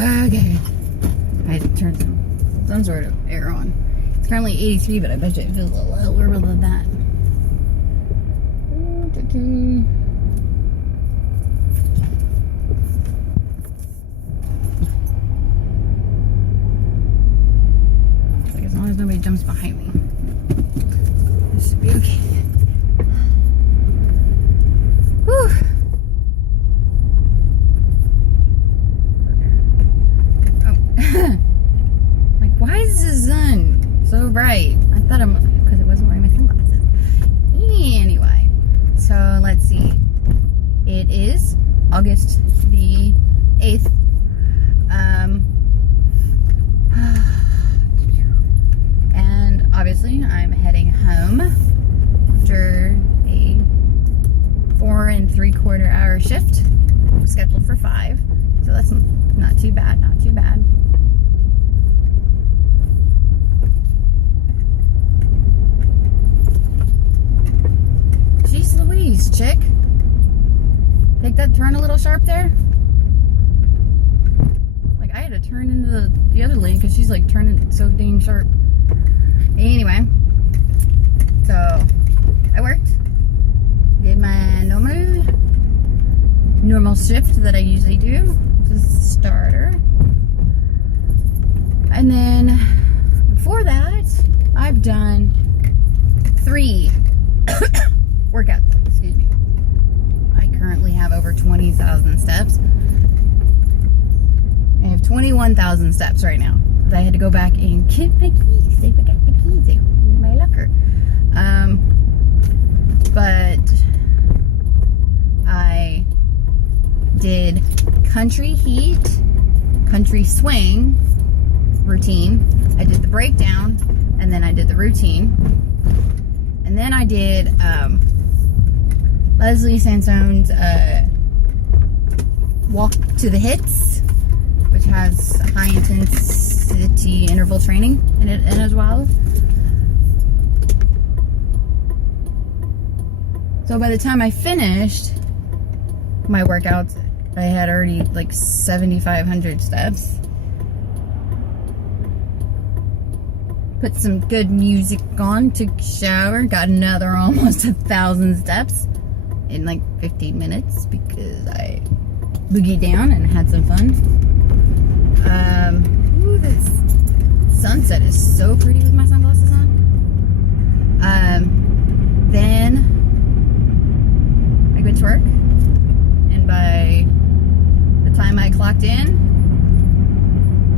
Okay. I had to turn some sort of air on. It's currently 83, but I bet you it feels a little lower than that. Like as long as nobody jumps behind me, this should be okay. Whew. Like, why is the sun so bright? I thought because I wasn't wearing my sunglasses. Anyway, so let's see. It is August the 8th. And obviously I'm heading home after a 4 3/4 hour shift, scheduled for 5. So that's not too bad, not too bad. Jeez Louise, chick. Take that turn a little sharp there. Like, I had to turn into the other lane because she's like turning so dang sharp. Anyway, so I worked, did my normal shift that I usually do, just starter. And then before that, I've done 3 workouts, excuse me. I currently have over 20,000 steps. I have 21,000 steps right now. I had to go back and get my keys. I forgot my keys in my locker. But I did country heat, country swing routine. I did the breakdown, and then I did the routine. And then I did Leslie Sansone's walk to the hits, which has high intensity interval training in it as well. So by the time I finished my workouts, I had already like 7,500 steps. Put some good music on, took a shower, got another almost 1,000 steps in like 15 minutes because I boogied down and had some fun. Ooh, this sunset is so pretty with my sunglasses on. Then I went to work, and by the time I clocked in,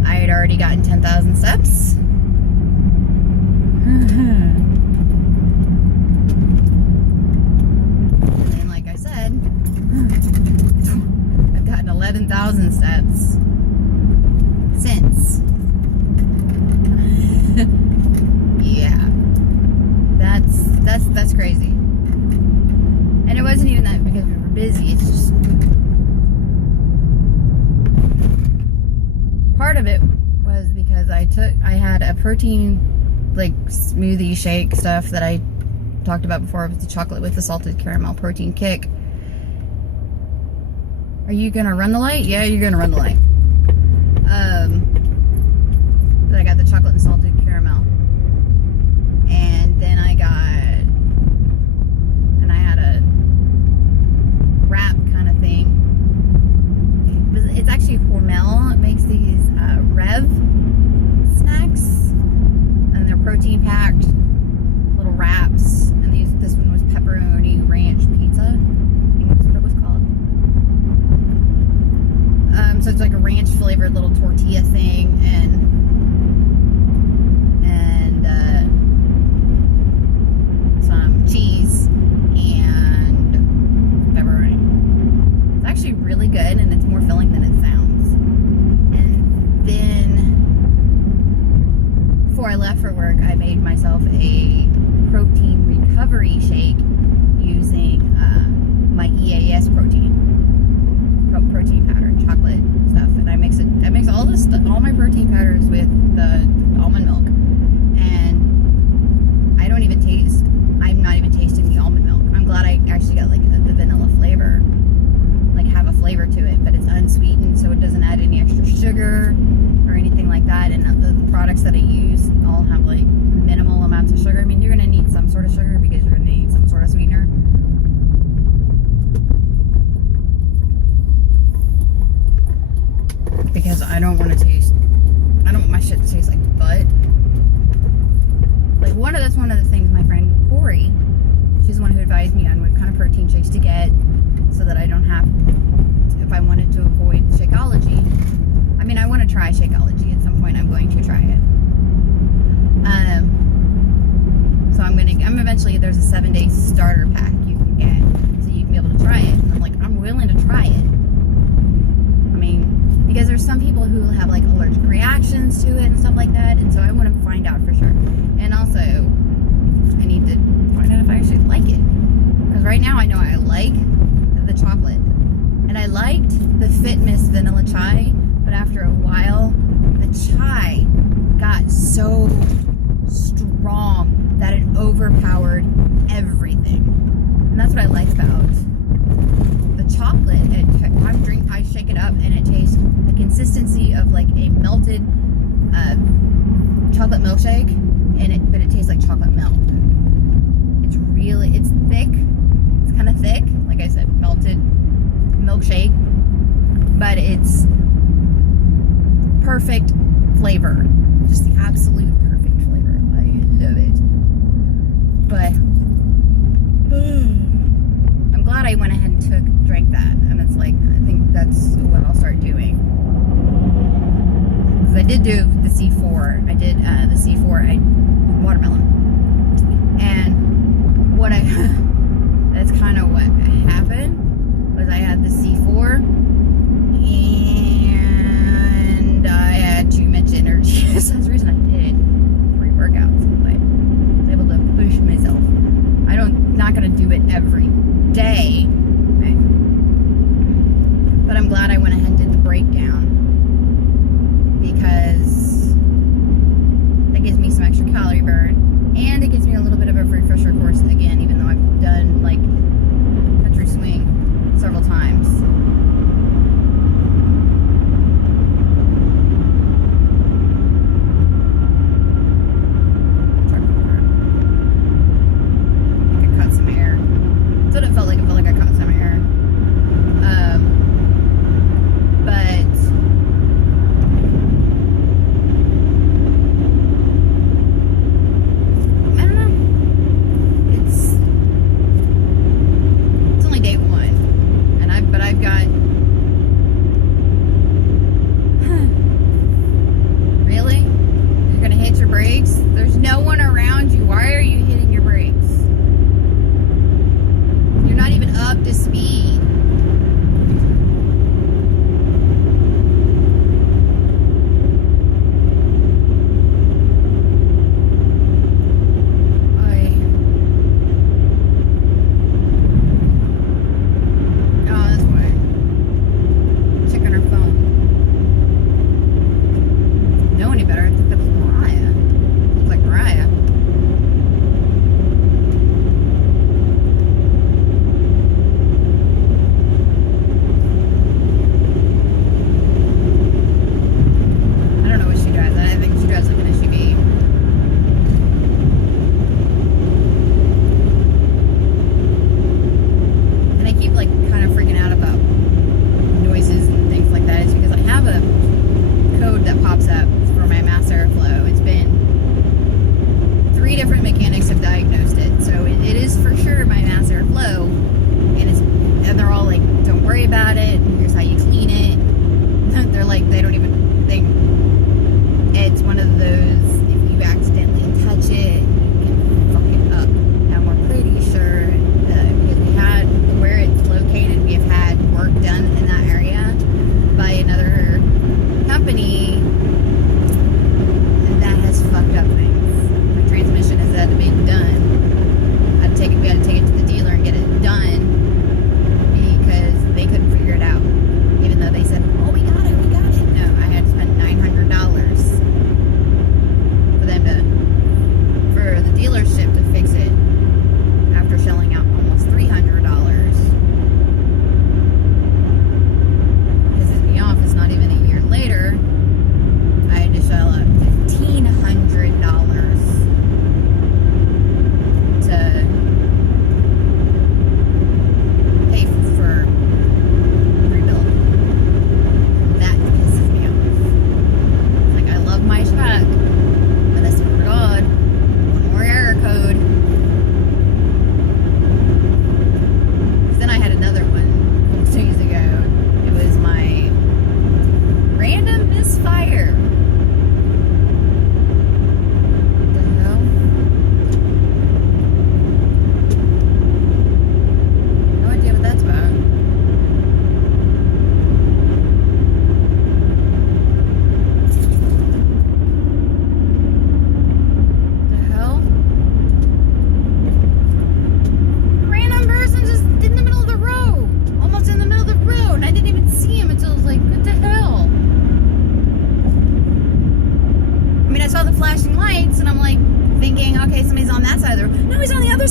I had already gotten 10,000 steps. And like I said, I've gotten 11,000 steps since. Yeah, that's crazy. And it wasn't even that because we were busy. It's just part of it was because I had a protein like smoothie shake stuff that I talked about before with the chocolate with the salted caramel protein kick. Are you gonna run the light? Yeah, you're gonna run the light. But I got the chocolate and salted caramel, and then I had a wrap kind of thing. It's actually Hormel. It makes these Rev snacks, and they're protein packed little wraps. And this one was pepperoni ranch pizza. I think that's what it was called. So it's like a ranch flavored little tortilla thing, and some cheese and pepperoni. It's actually really good, and it's more filling than it sounds. And then before I left for work, I made myself a protein recovery shake using my EAS protein powder, chocolate stuff, and I mix all my protein powders with the almond milk, and I'm not even tasting the almond milk. I'm glad I actually got like the vanilla flavor, like have a flavor to it, but it's unsweetened, so it doesn't add any extra sugar products that I use all have like minimal amounts of sugar. I mean, you're going to need some sort of sugar because you're going to need some sort of sweetener. Because I don't want my shit to taste like butt. Like that's one of the things my friend Corey, she's the one who advised me on what kind of protein shakes to get so that I don't have, if I wanted to avoid Shakeology. I mean, I want to try Shakeology at some point. I'm going to try it. So I'm eventually, there's a 7-day starter pack you can get, so you can be able to try it. And I'm like, I'm willing to try it. I mean, because there's some people who have like allergic reactions to it and stuff like that, and so I want to find out for sure. And also, I need to find out if I actually like it. Because right now I know I like the chocolate. And I liked the Fit Mist vanilla chai, but after a while, the chai got so strong that it overpowered everything. And that's what I like about the chocolate. I shake it up and it tastes the consistency of like a melted chocolate milkshake, but it tastes like chocolate milk. It's thick. It's kind of thick, like I said, melted milkshake, but it's perfect flavor, just the absolute perfect flavor. I love it. But I'm glad I went ahead and drank that, and it's like, I think that's what I'll start doing. Because I did do the C4. I did the C4 watermelon, and that's kind of what happened. Was I had the C4 and I had too much energy. So that's the reason I did 3 workouts. I was able to push myself. I'm not going to do it every day. Right? But I'm glad I went ahead and did the breakdown, because that gives me some extra calorie burn, and it gives me a little bit of a refresher course again, even though I've done like country swing several times. I think I caught some air. That's what it felt like. It felt like I caught some air. But I don't know. It's only day 1, but I've got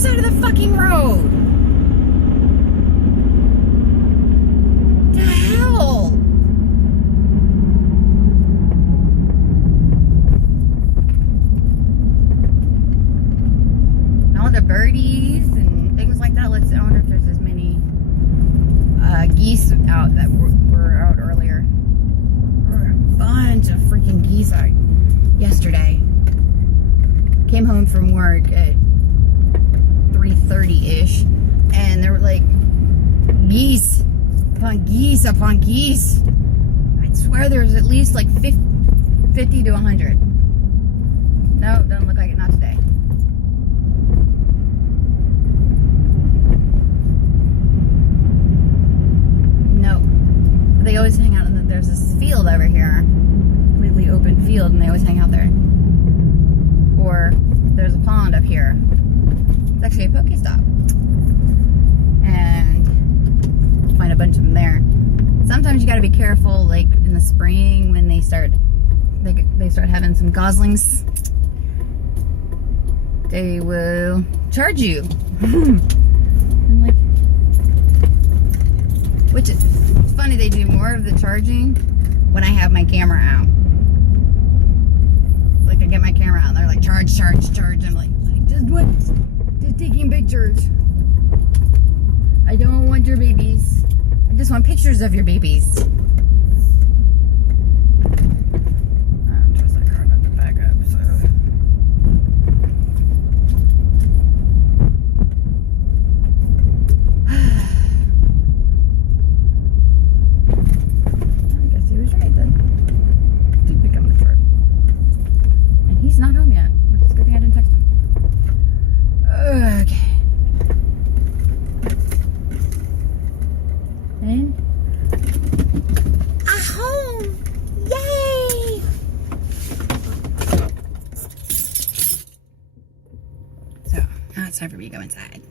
side of the fucking road. The hell? And all the birdies and things like that. I wonder if there's as many geese out that were out earlier. There were a bunch of freaking geese out yesterday. Came home from work at 3:30-ish, and there were like geese upon geese upon geese. I'd swear there's at least like 50 to 100. No, it doesn't look like it. Not today. No. They always hang out, and there's this field over here, completely open field, and they always hang out there. Or there's a pond up here. It's actually a Pokestop. And find a bunch of them there. Sometimes you gotta be careful, like in the spring when they start having some goslings. They will charge you. And like, which is funny, they do more of the charging when I have my camera out. Like I get my camera out and they're like, charge, charge, charge. I'm like, I just taking pictures. I don't want your babies. I just want pictures of your babies. Trust that car not to back up, so. I guess he was right then. Did become the truck. And he's not home yet, which is a good thing I didn't text him. Okay. And I'm home! Yay! So, now it's time for me to go inside.